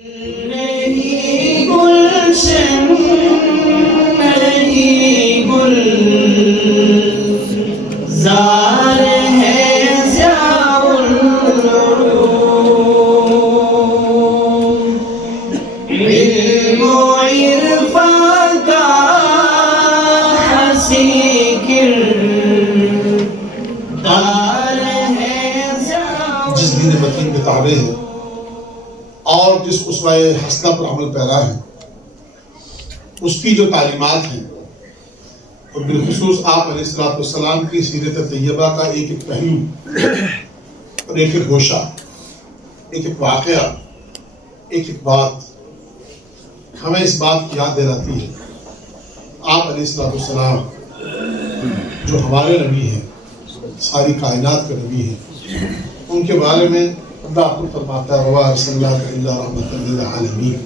نہیں گلشن نہیں گلزار ہے ضیاء العلوم، علم و عرفان کا حسین کردار ہے ضیاء۔ جس دین متین میں تابع ہے اور جس اسوہ حسنہ پر عمل پیرا ہے، اس کی جو تعلیمات ہیں اور بالخصوص آپ علیہ السلام کی سیرت طیبہ کا ایک ایک پہلو اور ایک ایک گوشہ، ایک ایک واقعہ، ایک ایک بات ہمیں اس بات کی یاد دلاتی ہے۔ آپ علیہ السلام جو ہمارے نبی ہیں، ساری کائنات کے نبی ہیں، ان کے بارے میں اللہ خود فرماتا ہے وَمَا أَرْسَلْنَاكَ إِلَّا رَحْمَةً لِلْعَالَمِينَ۔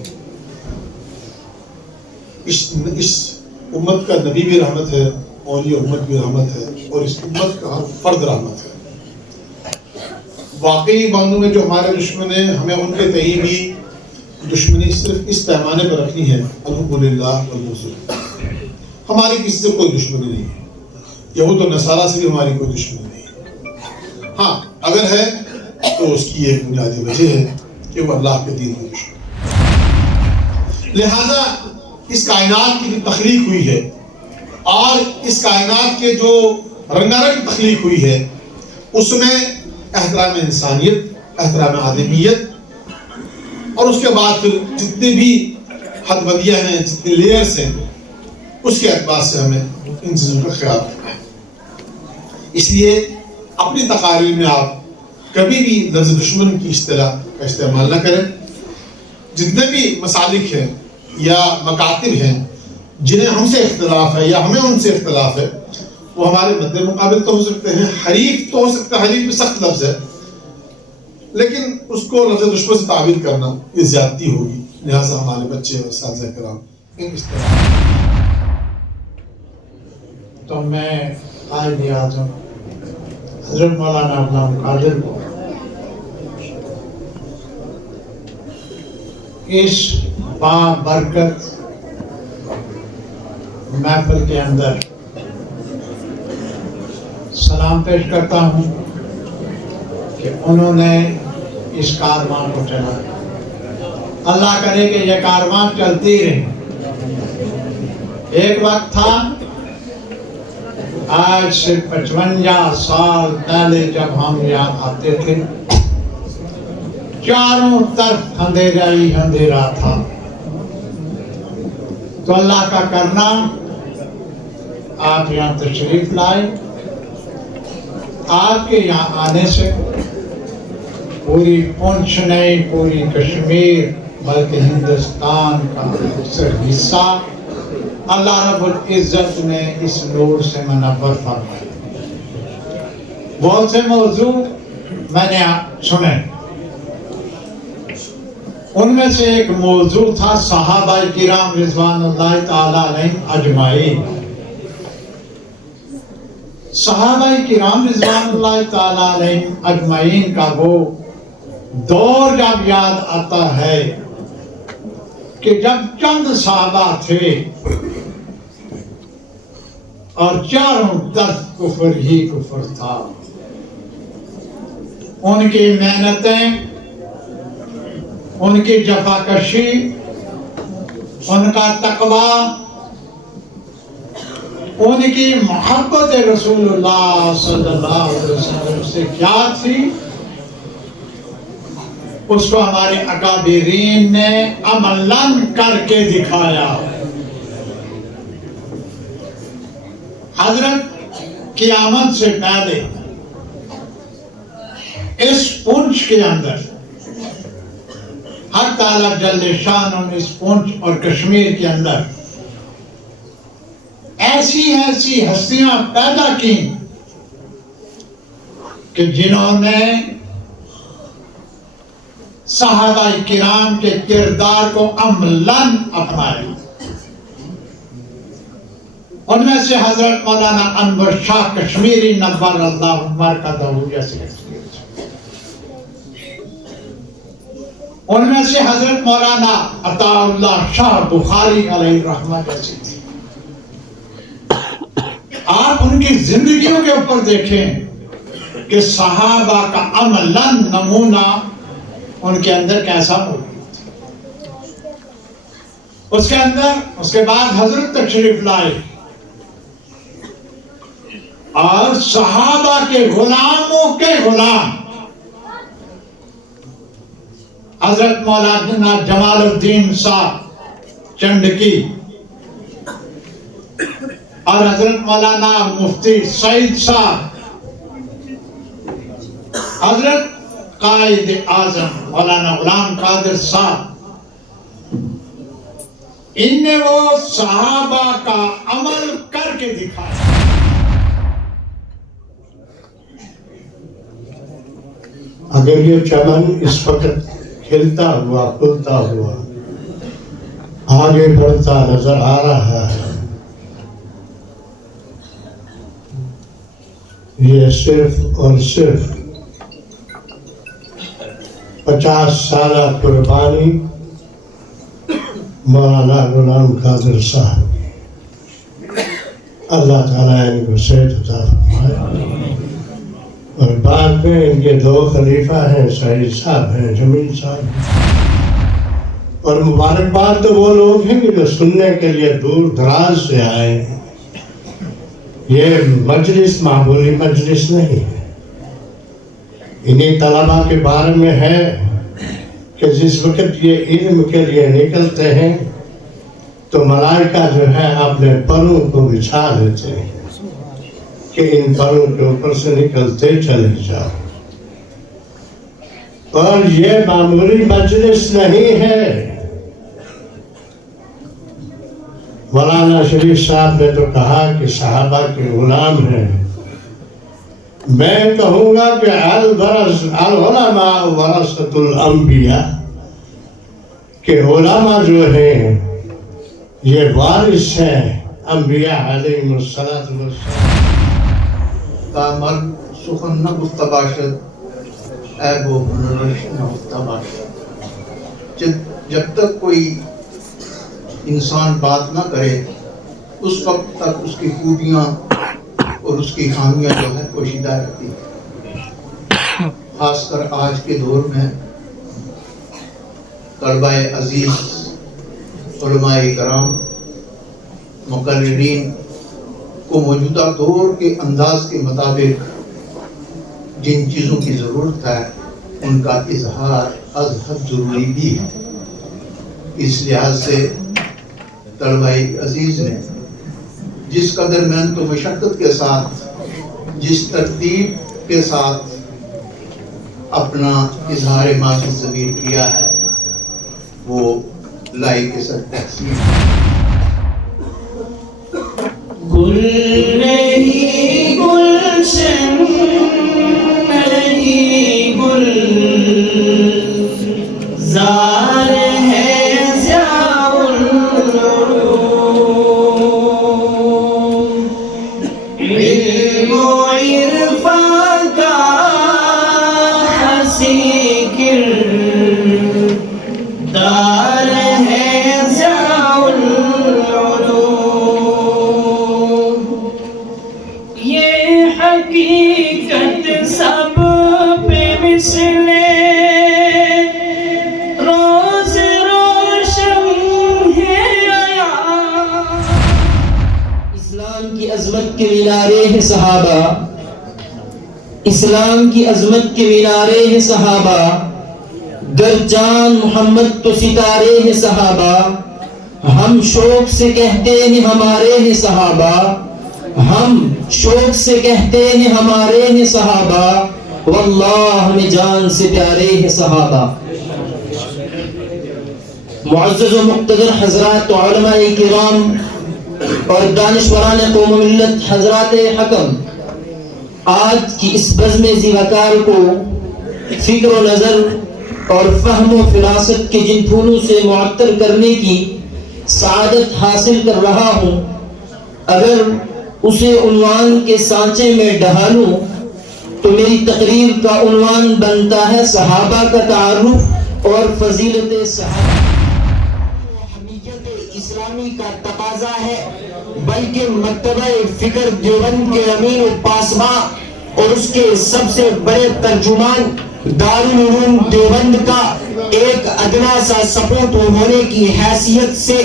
اس امت کا نبی بھی رحمت ہے اور یہ امت بھی رحمت ہے اور اس امت کا ہر فرد رحمت ہے۔ واقعی معنوں میں جو ہمارے دشمن ہیں، ہمیں ان کے تئیں بھی دشمنی صرف اس پیمانے پر رکھنی ہے الحمدللہ والمنصور۔ ہماری کسی سے کوئی دشمنی نہیں ہے، یہود و نصارہ سے بھی ہماری کوئی دشمنی نہیں ہے۔ ہاں اگر ہے تو اس کی ایک بنیادی وجہ ہے کہ وہ اللہ کے دین میں دشمن۔ لہذا اس کائنات کی جو تخلیق ہوئی ہے اور اس کائنات کے جو رنگا رنگ تخلیق ہوئی ہے، اس میں احترام انسانیت، احترام آدمیت اور اس کے بعد پھر جتنے بھی حد بندیاں ہیں، جتنے لیئرز ہیں، اس کے اعتبار سے ہمیں ان چیزوں کا خیال رکھنا ہے۔ اس لیے اپنی تقاریر میں آپ کبھی بھی لفظ دشمن کی اصطلاح کا استعمال نہ کریں۔ جتنے بھی مسالک ہیں یا مکاتب ہیں جنہیں ہم سے اختلاف ہے یا ہمیں ان سے اختلاف ہے، وہ ہمارے مد مقابل تو ہو سکتے ہیں، حریف تو ہو سکتا ہے، حریف بھی سخت لفظ ہے، لیکن اس کو لفظ دشمن سے تعبیر کرنا یہ زیادتی ہوگی۔ لہٰذا ہمارے بچے اور اساتذہ کرام ان اصطلاح تو میں قائد اعظم حضرت مولانا غلام قادر کو اس بابرکت محفل کے اندر سلام پیش کرتا ہوں کہ انہوں نے اس کاروان کو چلایا۔ اللہ کرے کہ یہ کاروان چلتی رہے۔ ایک وقت تھا آج سے 55 سال پہلے جب ہم یہاں آتے تھے، چاروں طرف اندھیرا ہی اندھیرا تھا۔ تو اللہ کا کرنا آپ یہاں تشریف لائے۔ آپ کے یہاں آنے سے پوری پونچھ نہیں، پوری کشمیر بلکہ ہندوستان کا اکثر حصہ اللہ رب العزت نے اس نور سے منور فرمایا۔ بہت سے موضوع میں نے سنے، ان میں سے ایک موضوع تھا صحابہ کرام رضوان اللہ تعالی علیہم اجمعین۔ صحابہ کرام رضوان اللہ تعالی علیہم اجمعین کا وہ دور جب یاد آتا ہے کہ جب چند صحابہ تھے اور چاروں طرف کفر ہی کفر تھا۔ ان کی محنتیں، ان کی جفاکشی، ان کا تقوی، ان کی محبت رسول اللہ صلی اللہ علیہ وسلم سے کیا تھی، اس کو ہمارے اکابرین نے عملاً کر کے دکھایا۔ حضرت قیامت سے پہلے اس پونچھ کے اندر حق تعالیٰ جل شانہ نے اس پونچھ اور کشمیر کے اندر ایسی ہستیاں پیدا کی کہ جنہوں نے صحابہ کرام کے کردار کو عملاً اپنایا۔ ان میں سے حضرت مولانا انور شاہ کشمیری نور اللہ مرکزہ جیسے ان میں سے حضرت مولانا عطا اللہ شاہ بخاری علیہ رحمہ جیسی تھی. آپ ان کی زندگیوں کے اوپر دیکھیں کہ صحابہ کا عملاً نمونہ ان کے اندر کیسا موجود تھا. اس کے بعد حضرت تشریف لائے اور صحابہ کے غلاموں کے غلام حضرت مولانا جمال الدین صاحب چنڈکی اور حضرت مولانا مفتی سعید صاحب، حضرت قائد اعظم مولانا غلام قادر صاحب، ان نے وہ صحابہ کا عمل کر کے دکھایا. اگر یہ چمن اس وقت کھلتا ہوا پھولتا ہوا آگے بڑھتا نظر آ رہا ہے، یہ صرف اور صرف 50 سالہ قربانی مولانا غلام قادر صاحب، اللہ تعالیٰ ان کو صحت عطا فرمائے. اور بعد میں ان کے 2 خلیفہ ہیں، سعید صاحب ہیں، جمیل صاحب ہیں. اور مبارکباد تو وہ لوگ ہیں کہ جو سننے کے لیے دور دراز سے آئے ہیں. یہ مجلس معمولی مجلس نہیں ہے. انہیں طلباء کے بارے میں ہے کہ جس وقت یہ علم کے لیے نکلتے ہیں تو ملائکہ جو ہے اپنے پروں کو بچھا دیتے ہیں کہ ان پروں کے اوپر سے نکلتے چلے جاؤ. اور یہ معمولی مجلس نہیں ہے. مولانا شریف صاحب نے تو کہا کہ صحابہ کے غلام ہیں. میں کہوں گا کہ العلماء ورثۃ الانبیاء، کہ علماء جو ہیں یہ وارث ہیں انبیاء علیہم السلام. تامر سخن نہ گفتہ باشد عیب و ہنرش نہ گفتہ باشد. جب تک کوئی انسان بات نہ کرے اس وقت تک اس کی خوبیاں اور اس کی خامیاں جو ہے پوشیدہ رہتی ہیں. خاص کر آج کے دور میں طلبہ عزیز، علماء کرام، مقررین کو موجودہ دور کے انداز کے مطابق جن چیزوں کی ضرورت ہے ان کا اظہار از حد ضروری بھی ہے. اس لحاظ سے طلبہ عزیز نے جس قدر محنت و مشقت کے ساتھ، جس ترتیب کے ساتھ اپنا اظہار معاشی ضمیر کیا ہے وہ لائق سر تحسین. گل نہیں گلشن نہیں گل زار ہے ضیاء العلوم. علم و عرفان کا حسین کردار ہے ضیاء العلوم. یہ حقیقت سب پہ مثلے روز روشن ہے آیا. اسلام کی عظمت کے مینارے ہیں صحابہ، اسلام کی عظمت کے مینارے ہیں صحابہ. گر جان محمد تو ستارے ہیں صحابہ. ہم شوق سے کہتے ہیں ہمارے ہیں صحابہ، ہم شوق سے کہتے ہیں ہمارے ہیں صحابہ. واللہ ہمیں جان سے پیارے ہیں صحابہ. معزز و مقتدر حضرات و علماء کرام اور دانشوران قوم و ملت حضرات حکم، آج کی اس بزم زیوکار کو فکر و نظر اور فہم و فراست کے جن پھولوں سے معطر کرنے کی سعادت حاصل کر رہا ہوں، اگر اسے عنوان کے سانچے میں ڈھالوں تو میری تقریر کا عنوان بنتا ہے صحابہ کا تعارف اور فضیلت صحابہ حمیت اسلامی کا تقاضا ہے، بلکہ مکتبہ فکر دیوبند کے امین و پاسباں اور اس کے سب سے بڑے ترجمان دارالعلوم دیوبند کا ایک ادنا سا سپورٹ ہونے کی حیثیت سے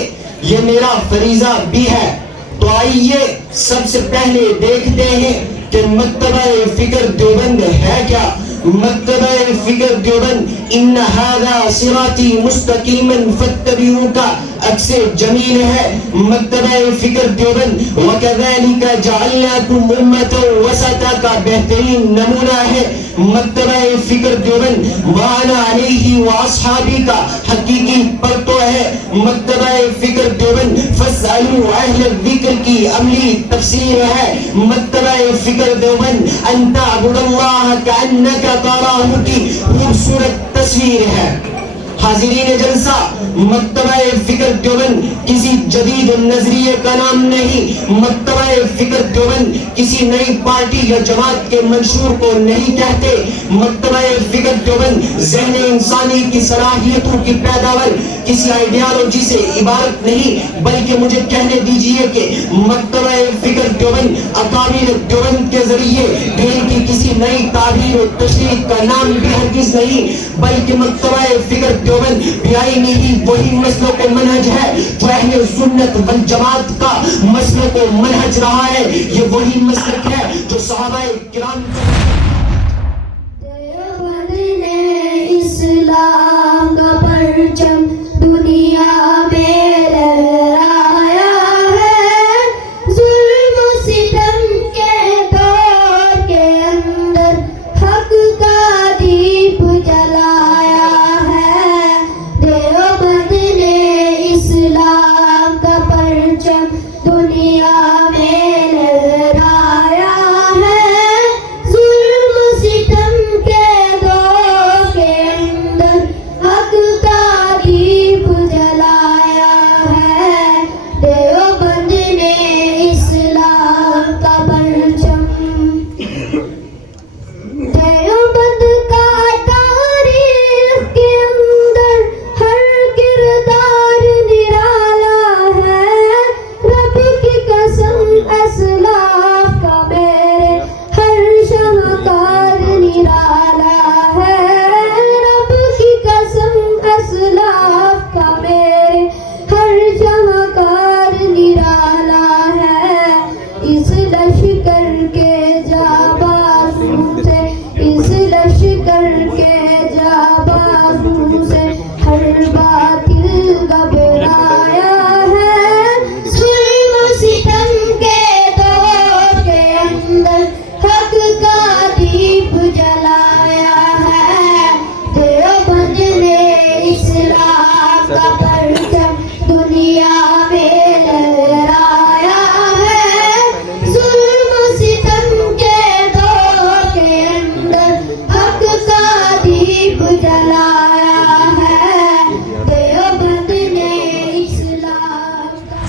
یہ میرا فریضہ بھی ہے۔ تو آئیے سب سے پہلے دیکھتے ہیں کہ مکتبہ فکر دیوبند ہے کیا۔ مکتبہ فکر دیوبند ان ھذا صراطی مستقیما فاتبعوہ کا عکس جمیل ہے۔ مکتبہ فکر دیوبند وکذالک جعلناکم امۃ وسطا کا بہترین نمونہ ہے۔ مکتبہ فکر دیوبند وانا علیہ واصحابی کا حقیقی پرتو ہے۔ مکتبہ فکر دیوبند فاسألوا اہل الذکر کی عملی تفسیر ہے۔ مکتبہ فکر دیوبند ان تعبد اللہ کأنک تراہ کی خوبصورت تصویر ہے۔ حاضرین جلسہ، مکتبہ فکر دیوبند کسی جدید نظریے کا نام نہیں۔ مکتبہ فکر دیوبند کسی نئی پارٹی یا جماعت کے منشور کو نہیں کہتے۔ مکتبہ فکر دیوبند ذہن انسانی کی صلاحیتوں کی پیداوار کسی آئیڈیالوجی سے عبارت نہیں، بلکہ مجھے کہنے دیجئے کہ مکتبہ فکر دیوبند اکابر دیوبند کے ذریعے دین کی کسی نئی تعبیر و تشریح کا نام بھی ہرگز نہیں، بلکہ مکتبہ فکر دیوبند بیائی ہی وہی مسلک و منہج ہے جو اہل سنت والجماعت کا مسلک و منہج رہا ہے۔ یہ وہی مسلک ہے جو صحابہ کرام دیوبند نے اسلام کا پرچم دنیا میں لہرایا ہے، ظلم و ستم کے دور کے اندر حق کا دیپ جلایا ہے۔ دیوبند نے اسلام کا پرچم دنیا میں لہرایا ہے، ظلم و ستم کے دور کے اندر حق کا دیپ جلایا ہے۔ دیوبند نے اسلام کا پرچم، دیوبند کا تاریخ کے اندر ہر کردار نرالا ہے، رب کی قسم اسلاف کا میرے ہر شاہکار نرالا ہے، رب کی قسم اسلاف کا میرے ہر شاہکار نرالا ہے۔ اس لشکر کے جابازوں سے، اس لشکر کے جابازوں سے ہر باطل گھبرایا ہے، ظلم و ستم کے دور کے اندر حق کا دیپ جلایا ہے۔ دیوبند نے اسلام کا پرچم دنیا میں لہرایا ہے، ظلم و ستم کے دور کے اندر حق کا دیپ جلایا ہے۔ دیوبند نے اسلام کا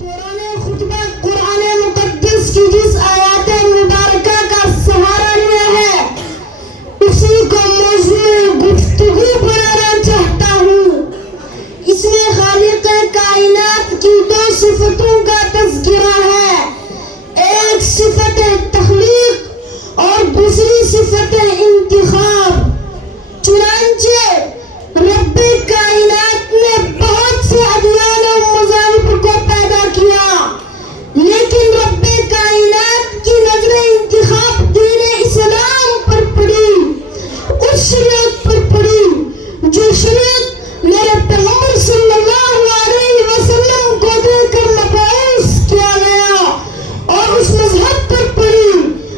دوران خطبہ قرآن مقدس کی جس آیات مبارکہ کا سہارا لیا ہے، اسی کو موضوع گفتگو بنانا چاہتا ہوں۔ اس میں خالق کائنات کی دو صفتوں کا تذکرہ ہے، ایک صفت تخلیق اور دوسری صفت انتخاب۔ چنانچہ رب کائنات نے بہت سے ادیان و مذاہب کو پیدا کیا، لیکن رب کائنات کی نظر انتخاب دین اسلام پر پڑی، اس شریعت پر پڑی جو شریعت میرے پیغمبر صلی اللہ علیہ وسلم کو دے کر مبعوث کیا گیا، اور اس مذہب پر پڑی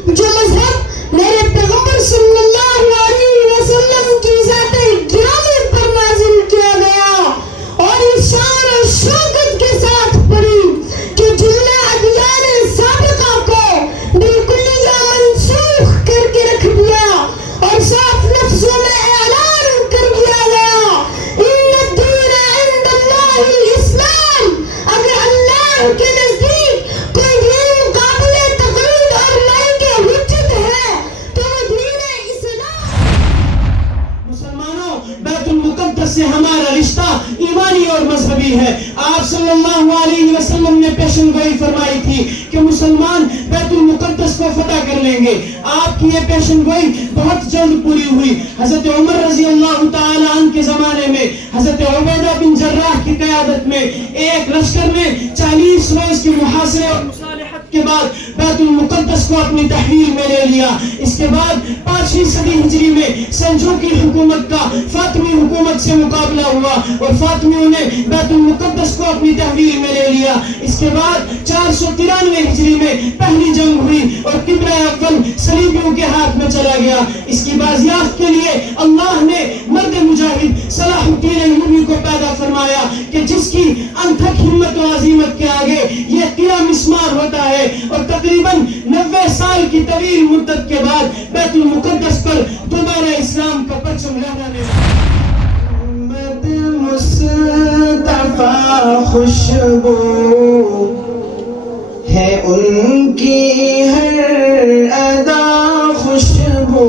جو مذہب میرے پیغمبر صلی اللہ علیہ وسلم کی ذات گرامی پر نازل کیا گیا، اور اس شان و شوکت کے ساتھ پڑی کہ جملہ ادیان سابقہ کو بالکلیہ منسوخ کر کے رکھ دیا اور صاف لفظوں میں اعلان کر دیا گیا، ان ہمارا رشتہ ایمانی اور مذہبی ہے. آپ صلی اللہ علیہ وسلم نے پیشن گوئی فرمائی تھی کہ مسلمان بیت المقدس کو فتح کر لیں گے. آپ کی یہ پیشن گوئی بہت جلد پوری ہوئی. حضرت عمر رضی اللہ تعالی عنہ کے زمانے میں حضرت عبیدہ بن جراح کی قیادت میں ایک لشکر میں 40 روز کے محاصرے اور مصالحت کے بعد بیت المقدس کو اپنی تحویل میں لے لیا. اس کے بعد 5ویں صدی ہجری میں سلجوقی حکومت کا فاطمی حکومت سے مقابلہ ہوا اور فاطمیوں نے بیت المقدس کو اپنی تحویل میں لے لیا. اس کے بعد 493 ہجری میں پہلی جنگ ہوئی اور قبلہ اول صلیبیوں کے ہاتھ میں چلا گیا. اس کی بازیافت کے لیے اللہ نے مرد مجاہد صلاح الدین ایوبی کو پیدا فرمایا کہ جس کی انتھک ہمت و عزیمت کے آگے یہ قلعہ مسمار ہوتا ہے. اور تقریباً 90 سال کی طویل مدت کے بعد بیت المقدس پر دوبارہ اسلام کا پرچم لہرانے محمد مصطفیٰ خوشبو ہے ان کی ہر ادا خوشبو.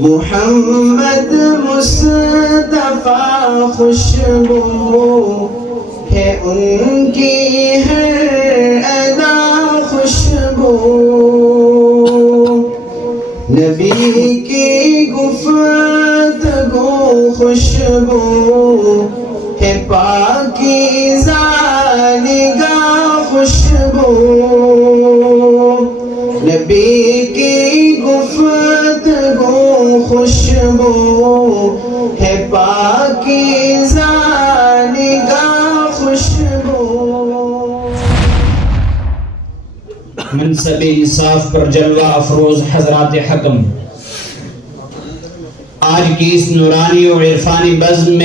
محمد مصطفیٰ خوشبو ہے ان کی ہر ادا خوشبو. نبی کی گفتگو خوشبو ہے پاکیزہ نگاہ خوشبو. نبی کی گفتگو خوشبو ہے پاکیزہ نگاہ خوشبو. منصب انصاف پر جلوہ افروز حضرات حکم، آج کی اس نورانی و عرفانی بزم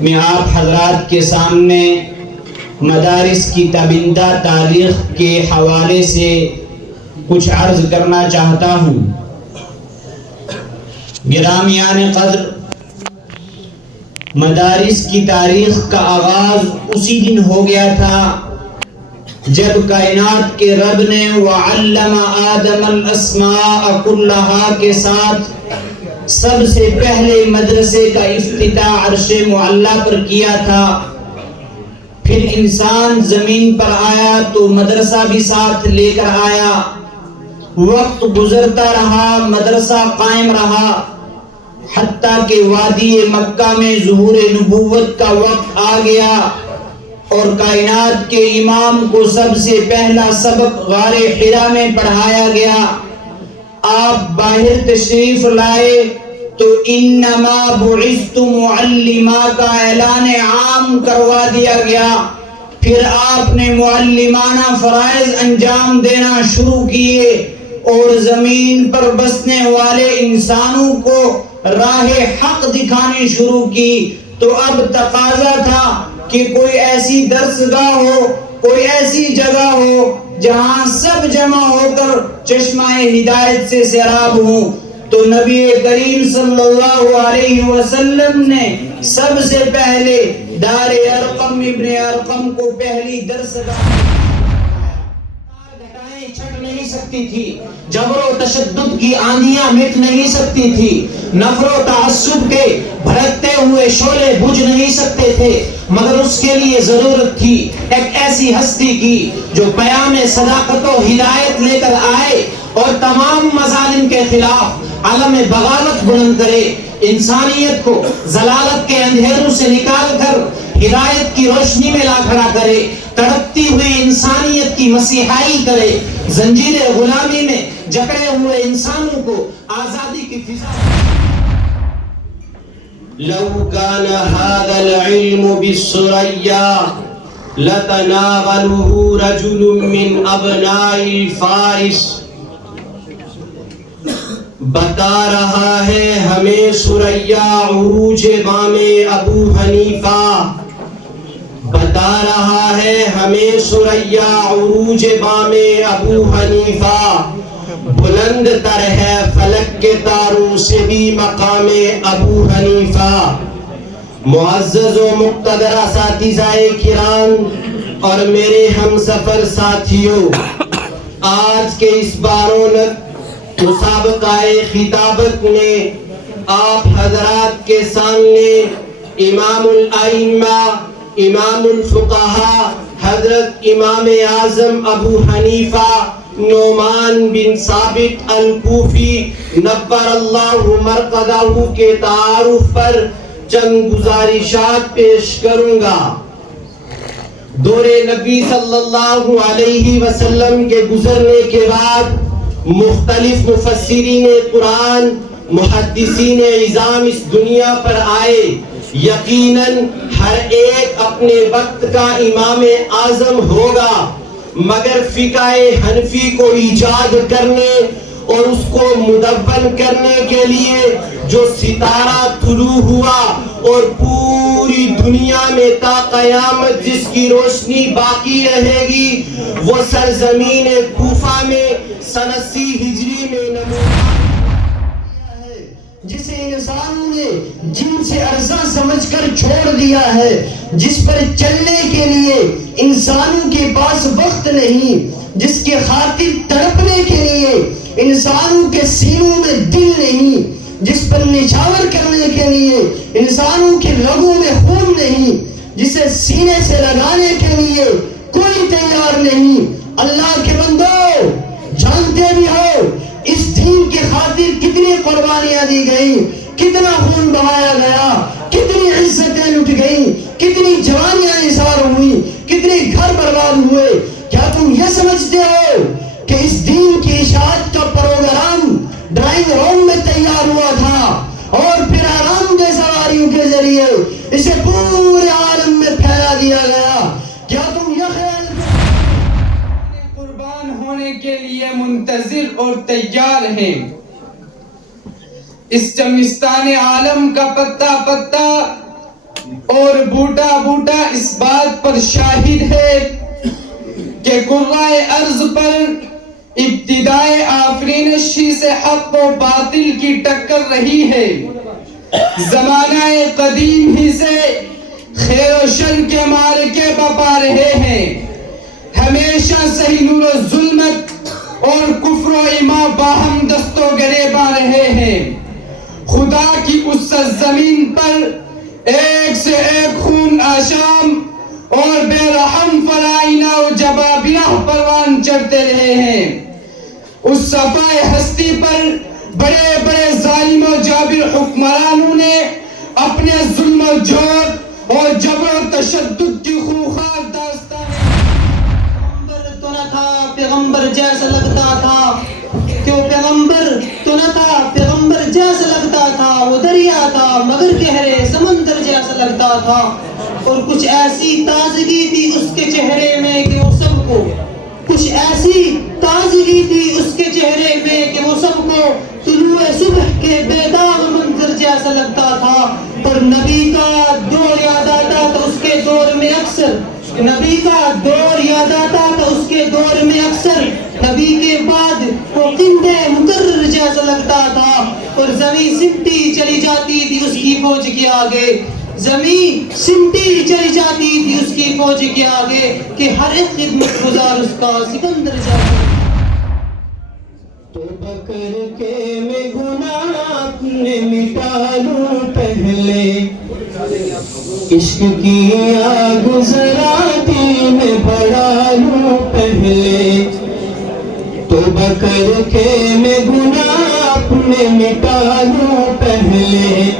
میں آپ حضرات کے سامنے مدارس کی تابندہ تاریخ کے حوالے سے کچھ عرض کرنا چاہتا ہوں. گرامیان قدر، مدارس کی تاریخ کا آغاز اسی دن ہو گیا تھا جب کائنات کے رب نے وَعَلَّمَ آدَمَ الْأَسْمَاءَ كُلَّهَا کے ساتھ سب سے پہلے مدرسے کا افتتاح عرش معلیٰ پر کیا تھا. پھر انسان زمین پر آیا تو مدرسہ بھی ساتھ لے کر آیا. وقت گزرتا رہا، مدرسہ قائم رہا، حتیٰ کہ وادی مکہ میں ظہور نبوت کا وقت آ گیا اور کائنات کے امام کو سب سے پہلا سبق غار حرا میں پڑھایا گیا. آپ باہر تشریف لائے تو انما بعثت معلما کا اعلان عام کروا دیا گیا. پھر آپ نے معلمانہ فرائض انجام دینا شروع کیے اور زمین پر بسنے والے انسانوں کو راہ حق دکھانی شروع کی. تو اب تقاضا تھا کہ کوئی ایسی درسگاہ ہو، کوئی ایسی جگہ ہو جہاں سب جمع ہو کر چشمہ ہدایت سے سیراب ہوں. تو نبی کریم صلی اللہ علیہ وسلم نے سب سے پہلے دار ارقم ابن ارقم کو پہلی درسگاہ چھٹ نہیں سکتی تھی، جبر و تشدد کی آندیاں مٹ نہیں سکتی تھی، نفر و تعصب کے بھڑکتے ہوئے شعلے بجھ نہیں سکتے تھے، مگر اس کے لیے ضرورت تھی ایک ایسی ہستی کی جو پیام صداقت و ہدایت لے کر آئے اور تمام مظالم کے خلاف علم بغاوت بلند کرے، انسانیت کو ضلالت کے اندھیروں سے نکال کر ہدایت کی روشنی میں لا کھڑا کرے، تڑپتی ہوئی انسانیت کی مسیحائی کرے، زنجیر غلامی میں جکڑے ہوئے انسانوں کو آزادی کی فضا. لو كان هذا العلم بالثريا لتناغله رجل من ابناء الفارس. بتا رہا ہے ہمیں ثریا عروج بام ابو حنیفہ، بتا رہا ہے ہمیں ثریا عروج بام ابو حنیفہ. بلند تر ہے فلک کے تاروں سے بھی مقام ابو حنیفہ. معزز و مقتدر اساتذہ کرام اور میرے ہم سفر ساتھیوں، آج کے اس بارونق مسابقہ خطابت میں آپ حضرات کے سامنے امام الائمہ امام الفقہاء حضرت امام اعظم ابو حنیفہ نعمان بن ثابت الکوفی نبر اللہ مرقدہ کے تعارف پر چند گزارشات پیش کروں گا۔ دور نبی صلی اللہ علیہ وسلم کے گزرنے کے بعد مختلف مفسرین قرآن محدثین عظام اس دنیا پر آئے۔ یقیناً ہر ایک اپنے وقت کا امام اعظم ہوگا، مگر فقہ حنفی کو ایجاد کرنے اور اس کو مدون کرنے کے لیے جو ستارہ طلوع ہوا اور پوری دنیا میں تا قیامت جس کی روشنی باقی رہے گی، وہ سرزمین کوفہ میں سنہ 80 ہجری میں نمودار ہے، جسے انسانوں نے جن سے عرضہ سمجھ کر چھوڑ دیا ہے، جس پر چلنے کے لیے انسانوں کے پاس وقت نہیں، جس کے خاطر تڑپنے کے لیے انسانوں کے سینوں میں دل نہیں، جس پر نچھاور کرنے کے لیے انسانوں کے رگوں میں خون نہیں، جسے سینے سے لگانے کے لیے کوئی تیار نہیں۔ اللہ کے بندو، جانتے بھی ہو اس دین کے خاطر کتنی قربانیاں دی گئی، کتنا خون بہایا گیا، کتنی عزتیں لٹ گئیں، کتنی جوانیاں نثار ہوئی، کتنے گھر برباد ہوئے۔ کیا تم یہ سمجھتے ہو کہ اس دین کی اشاعت کا پروگرام ڈرائنگ روم میں تیار ہوا تھا اور پھر آرام دہ سواریوں کے ذریعے اسے پورے عالم میں پھیلا دیا گیا؟ کیا تم یہ خیال قربان ہونے کے لیے منتظر اور تیار ہیں؟ اس چمستان عالم کا پتا پتا اور بوٹا بوٹا اس بات پر شاہد ہے کہ قرائے ارض پر ابتدائے آفرینشی سے حق و باطل کی ٹکر رہی ہے۔ زمانہ قدیم ہی سے خیر و شر کے معرکے بپا رہے ہیں، ہمیشہ صحیح نور و ظلمت اور کفر و ایمان باہم دست و گریباں رہے ہیں۔ خدا کی اس زمین پر ایک سے ایک خون آشام اور بے رحم فرائنہ و جبابرہ پروان چڑھتے رہے ہیں۔ اس صفائے ہستی پر بڑے بڑے ظالم و جابر حکمرانوں نے اپنے ظلم و جور اور جبر و تشدد کی خوخار داستان پیغمبر تو نہ تھا، پیغمبر جیسا لگتا تھا، کیوں پیغمبر تو نہ تھا، پیغمبر جیسا لگتا تھا، وہ دریا تھا مگر گہرے سمندر جیسا لگتا تھا، اور کچھ ایسی تازگی تھی اس کے چہرے میں کہ وہ سب کو کچھ ایسی تازگی تھی اس کے چہرے میں کہ وہ سب کو طلوع صبح کے بیداغ منظر جیسا لگتا تھا۔ پر نبی کا دور یاد آتا تو اس کے دور میں اکثر نبی کا دور یاد آتا تو اس کے دور میں اکثر نبی کے بعد وہ قندے مقرر جیسا لگتا تھا، اور زمین سمٹی چلی جاتی تھی اس کی فوج کے آگے، زمین سمٹی چلی جاتی تھی اس کی فوج کے آگے کہ ہر ایک خدمت گزار اس کا سکندر جاتا۔ توبہ کر کے میں گناہ اپنے مٹا لوں پہلے، عشق کی آگ ذرا دل میں بڑھا لوں پہلے، توبہ کر کے میں گناہ اپنے مٹا لوں پہلے،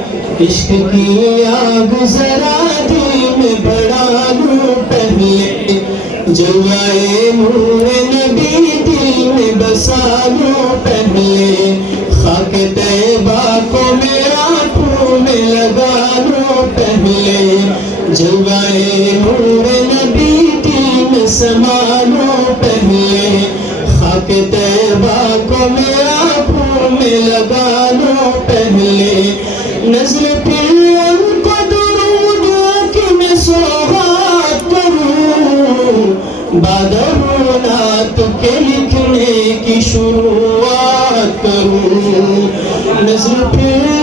عشق کی آگ ذرا دل میں بڑھا لوں پہلے، جلوائے نور نبی دل میں بسا لوں پہلے، خاک طیبہ کو میرا آنکھوں میں لگا لوں پہلے، جلوائے نور نبی دل میں سما لوں پہلے، خاک طیبہ کو میرا آنکھوں میں لگا لوں پہلے، نظر پھر ان کو درود کہ میں سوغات کروں، بادرونات کے لکھنے کی شروعات کروں، نظر پھر